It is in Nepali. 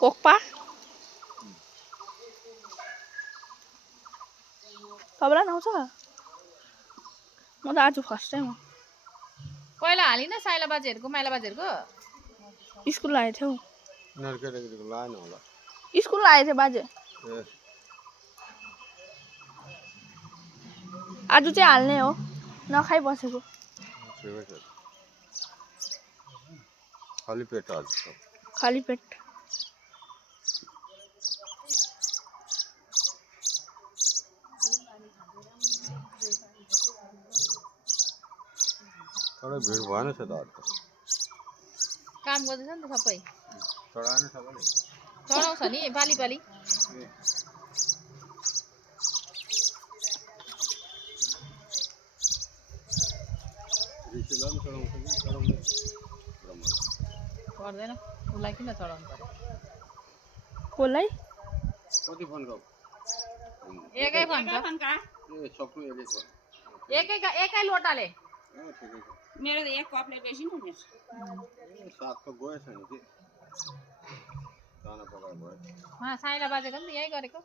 कोक्पा तपाईँलाई आउँछ म त आज फर्स्ट टाइम हो पहिला हालिन साइला बाजेहरुको माइला बाजेहरुको स्कुल आएको थियो नर्केटेको लाएन होला स्कुल आएको थियो बाजे आज चाहिँ हाल्ने हो नखाइ बसेको खाली पेट आज खाली पेट थोड़ा भीड़ भएन छ त आज काम गर्दैछ नि त सबै चढाएन सबैले चढाउँछ नि पाली पाली ऋषिलाई पनि चढाउँछ पर्दैन उसलाई किन चढाउनु पर्यो कसलाई कति फोन गयो एकै फोन ए सक्नु एकै लोटाले ठिकै छ मेरो त एक कपले बेसी नै हुन्छ साग त गएछ नि के दाना पकाएर भयो साइला बाजेको नि त यही गरेको